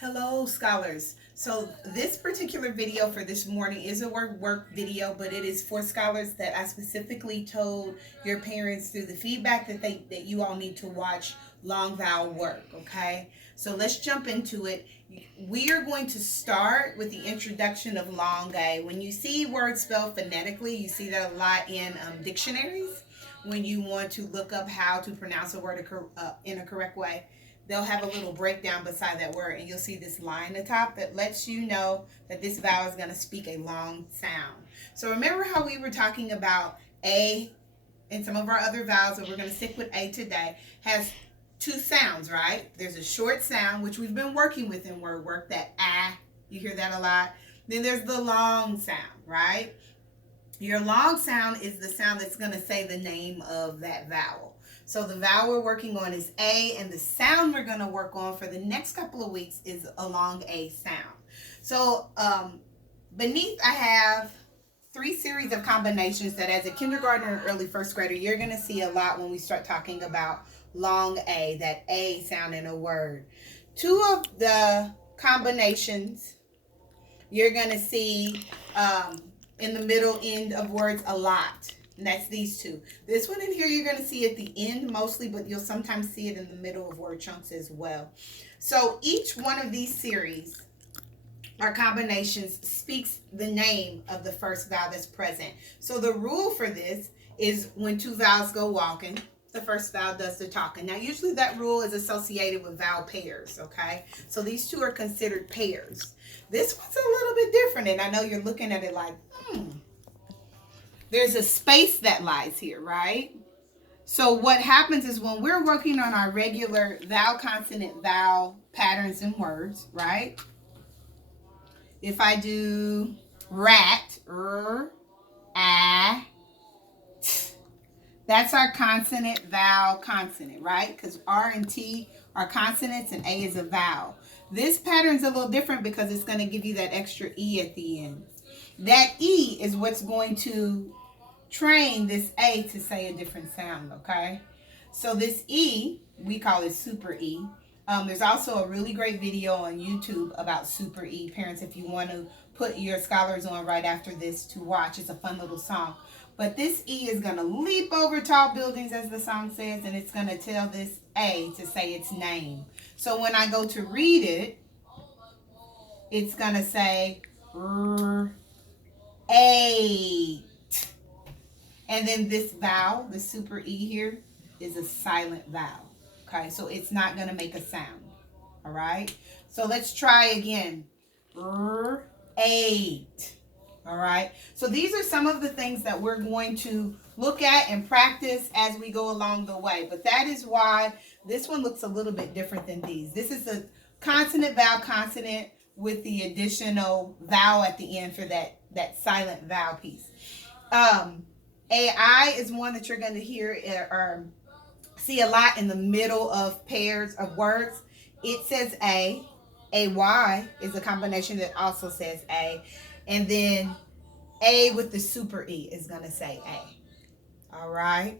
Hello, scholars. So this particular video for this morning is a work video, but it is for scholars that I specifically told your parents through the feedback that you all need to watch long vowel work, okay? So let's jump into it. We are going to start with the introduction of long A. When you see words spelled phonetically, you see that a lot in dictionaries when you want to look up how to pronounce a word in a correct way. They'll have a little breakdown beside that word, and you'll see this line at the top that lets you know that this vowel is going to speak a long sound. So remember how we were talking about A and some of our other vowels, and we're going to stick with A today, has two sounds, right? There's a short sound, which we've been working with in word work, that ah, you hear that a lot. Then there's the long sound, right? Your long sound is the sound that's going to say the name of that vowel. So the vowel we're working on is A, and the sound we're going to work on for the next couple of weeks is a long A sound. So beneath I have 3 series of combinations that as a kindergartner and early first grader, you're going to see a lot when we start talking about long A, that A sound in a word. 2 of the combinations you're going to see in the middle end of words a lot. And that's these 2. This one in here you're going to see at the end mostly, but you'll sometimes see it in the middle of word chunks as well. So each one of these series or combinations speaks the name of the first vowel that's present. So the rule for this is when 2 vowels go walking, the first vowel does the talking. Now usually that rule is associated with vowel pairs, okay? So these 2 are considered pairs. This one's a little bit different, and I know you're looking at it like, there's a space that lies here, right? So what happens is when we're working on our regular vowel, consonant, vowel patterns in words, right? If I do rat, that's our consonant, vowel, consonant, right? Because R and T are consonants and A is a vowel. This pattern's a little different because it's going to give you that extra E at the end. That E is what's going to train this A to say a different sound, okay? So this E, we call it super E. There's also a really great video on YouTube about super E. Parents, if you want to put your scholars on right after this to watch, it's a fun little song. But this E is going to leap over tall buildings, as the song says, and it's going to tell this A to say its name. So when I go to read it, it's going to say A. And then this vowel, the super E here, is a silent vowel. Okay, so it's not going to make a sound. All right, so let's try again. 8. All right, so these are some of the things that we're going to look at and practice as we go along the way. But that is why this one looks a little bit different than these. This is a consonant, vowel, consonant with the additional vowel at the end for that silent vowel piece. AI is one that you're going to hear or see a lot in the middle of pairs of words. It says A. AY is a combination that also says A. And then A with the super E is going to say A. All right.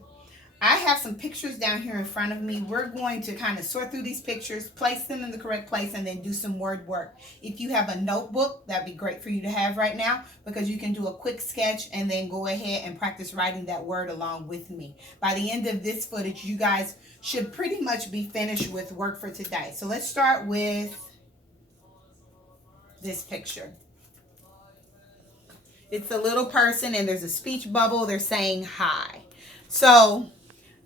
I have some pictures down here in front of me. We're going to kind of sort through these pictures, place them in the correct place, and then do some word work. If you have a notebook, that'd be great for you to have right now because you can do a quick sketch and then go ahead and practice writing that word along with me. By the end of this footage, you guys should pretty much be finished with work for today. So let's start with this picture. It's a little person and there's a speech bubble. They're saying hi. So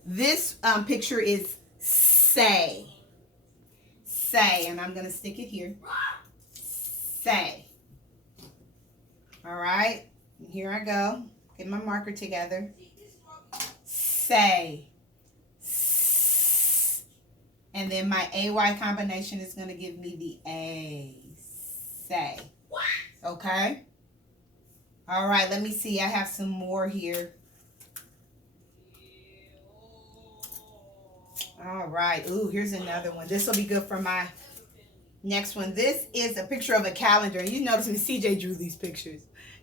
this picture is say, and I'm going to stick it here. Say. All right, here I go. Get my marker together. Say. And then my AY combination is going to give me the A. Say. Okay. All right, let me see. I have some more here. All right. Ooh, here's another one. This will be good for my next one. This is a picture of a calendar. And you notice when CJ drew these pictures,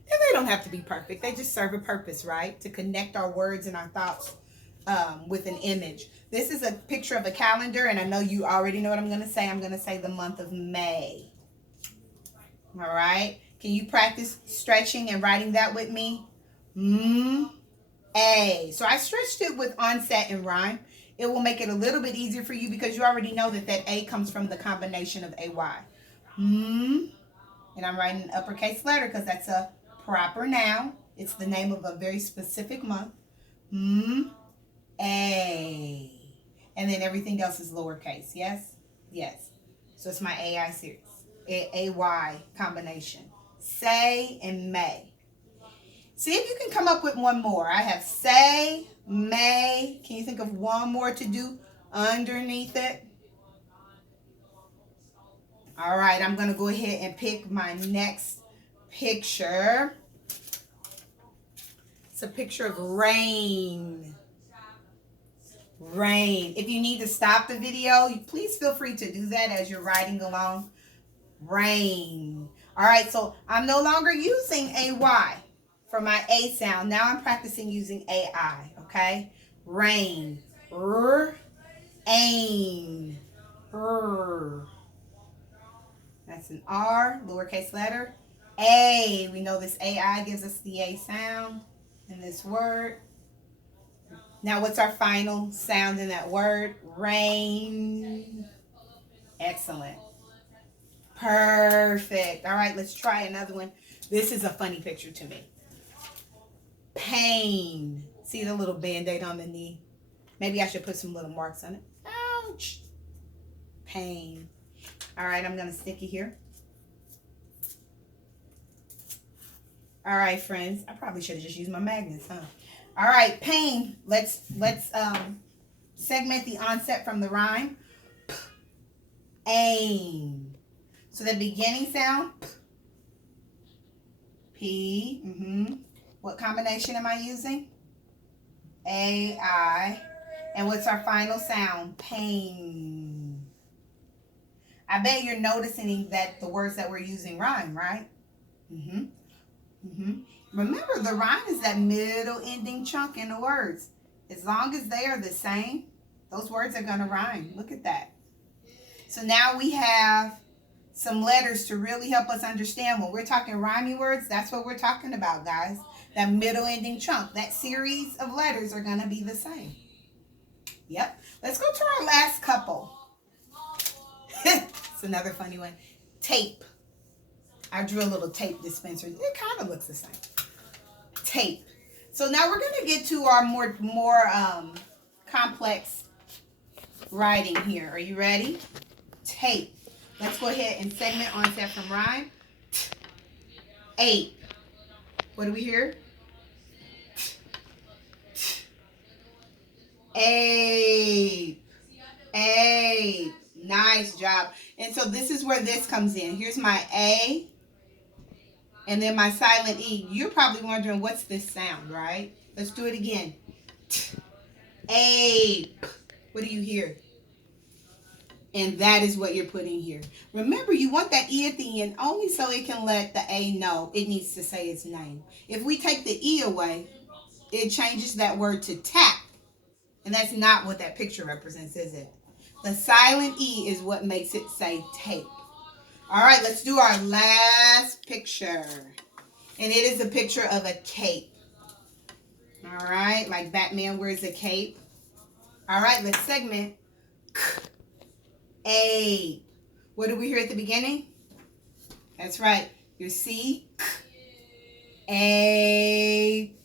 and they don't have to be perfect. They just serve a purpose, right? To connect our words and our thoughts with an image. This is a picture of a calendar, and I know you already know what I'm going to say. I'm going to say the month of May. All right. Can you practice stretching and writing that with me? A. So I stretched it with onset and rhyme. It will make it a little bit easier for you because you already know that that A comes from the combination of AY. And I'm writing an uppercase letter because that's a proper noun. It's the name of a very specific month. A. And then everything else is lowercase. Yes? Yes. So it's my AI series. AY combination. Say and may. See if you can come up with one more. I have say, may. Can you think of one more to do underneath it? All right, I'm going to go ahead and pick my next picture. It's a picture of rain. Rain. If you need to stop the video, please feel free to do that as you're riding along. Rain. All right, so I'm no longer using AY for my A sound. Now I'm practicing using AI, okay? Rain. Ain. That's an R, lowercase letter. A. We know this AI gives us the A sound in this word. Now, what's our final sound in that word? Rain. Excellent. Perfect. All right, let's try another one. This is a funny picture to me. Pain. See the little Band-Aid on the knee? Maybe I should put some little marks on it. Ouch. Pain. All right, I'm going to stick it here. All right, friends. I probably should have just used my magnets, huh? All right, pain. Let's segment the onset from the rhyme. Aim. So the beginning sound, P. What combination am I using? AI. And what's our final sound? Pain. I bet you're noticing that the words that we're using rhyme, right? Remember, the rhyme is that middle ending chunk in the words. As long as they are the same, those words are going to rhyme. Look at that. So now we have some letters to really help us understand when we're talking rhyming words. That's what we're talking about, guys. That middle ending chunk, that series of letters are going to be the same. Yep. Let's go to our last couple. It's another funny one. Tape. I drew a little tape dispenser. It kind of looks the same. Tape. So now we're going to get to our more complex writing here. Are you ready? Tape. Let's go ahead and segment onset from rhyme. Ape. What do we hear? Ape. Ape. Nice job. And so this is where this comes in. Here's my A. And then my silent E. You're probably wondering, what's this sound, right? Let's do it again. Ape. What do you hear? And that is what you're putting here. Remember, you want that E at the end only so it can let the A know it needs to say its name. If we take the E away, it changes that word to tap. And that's not what that picture represents, is it? The silent E is what makes it say tape. All right, let's do our last picture. And it is a picture of a cape. All right, like Batman wears a cape. All right, let's segment. Ape. What do we hear at the beginning? That's right. Your C. Ape.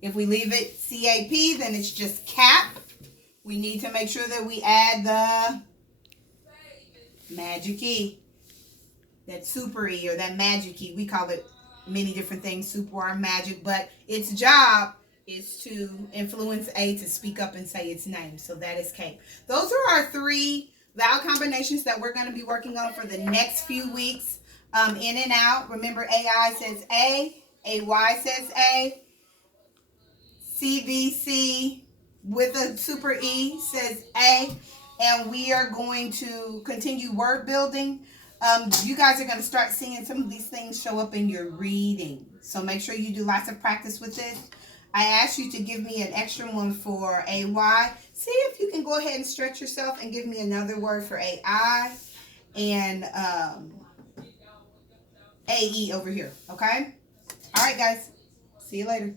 If we leave it C-A-P, then it's just cap. We need to make sure that we add the magic E. That super E or that magic E. We call it many different things, super or magic, but its job is to influence A to speak up and say its name. So that is cape. Those are our 3 vowel combinations that we're going to be working on for the next few weeks. In and out. Remember, AI says A, AY says A, CVC with a super E says A, and we are going to continue word building. You guys are going to start seeing some of these things show up in your reading. So make sure you do lots of practice with this. I asked you to give me an extra one for AY. See if you can go ahead and stretch yourself and give me another word for AI and AE over here. Okay? All right, guys. See you later.